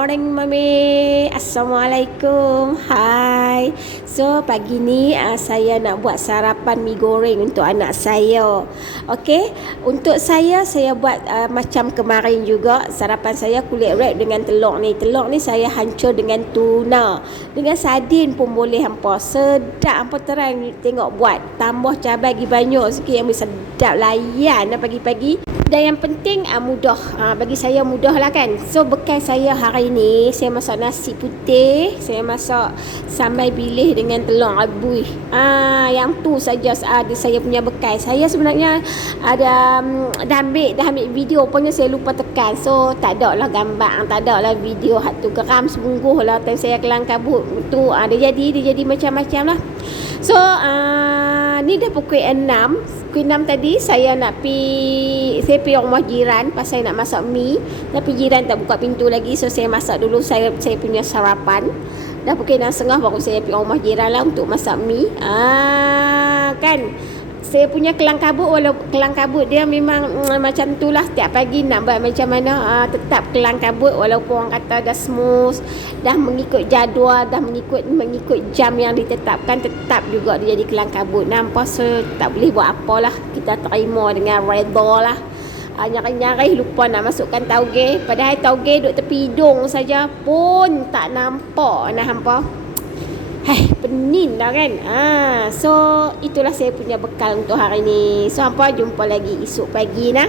morning, Mami. Assalamualaikum. Hai. So, pagi ni saya nak buat sarapan mi goreng untuk anak saya. Okey. Untuk saya buat macam kemarin juga. Sarapan saya kulit wrap dengan telur ni. Telur ni saya hancur dengan tuna. Dengan sardin pun boleh hampa. Sedap hampa terang tengok buat. Tambah cabai lagi banyak sikit yang sedap layan pagi-pagi. Dan yang penting mudah. Bagi saya mudah lah kan. So bekal saya hari ni, saya masak nasi putih, saya masak sambal bilih dengan telur rebus. Yang tu saja saya punya bekal. Saya sebenarnya dah ambil video, pokoknya saya lupa tekan. So tak ada lah gambar, tak ada lah video. Hak tu geram sungguh lah time saya kelang kabut tu. Dia jadi macam-macam lah. So ni dah pukul 6. Pukul 6 tadi saya pergi rumah jiran pasal nak masak mi. Tapi jiran tak buka pintu lagi, so saya masak dulu saya punya sarapan. Dah pukul 6.30 baru saya pergi rumah jiran lah untuk masak mi. Kan saya punya kelang kabut, walau kelang kabut dia memang macam tu lah. Setiap pagi nak buat macam mana tetap kelang kabut. Walaupun orang kata dah smooth, dah mengikut jadual, dah mengikut jam yang ditetapkan, tetap juga dia jadi kelang kabut. Nampak, so tak boleh buat apalah. Kita terima dengan redha lah. Nyari-nyari lupa nak masukkan tauge. Padahal tauge duduk tepi hidung saja pun tak nampak. Nah hampa, pening dah kan. So itulah saya punya bekal untuk hari ni. So hampa jumpa lagi esok pagi nah.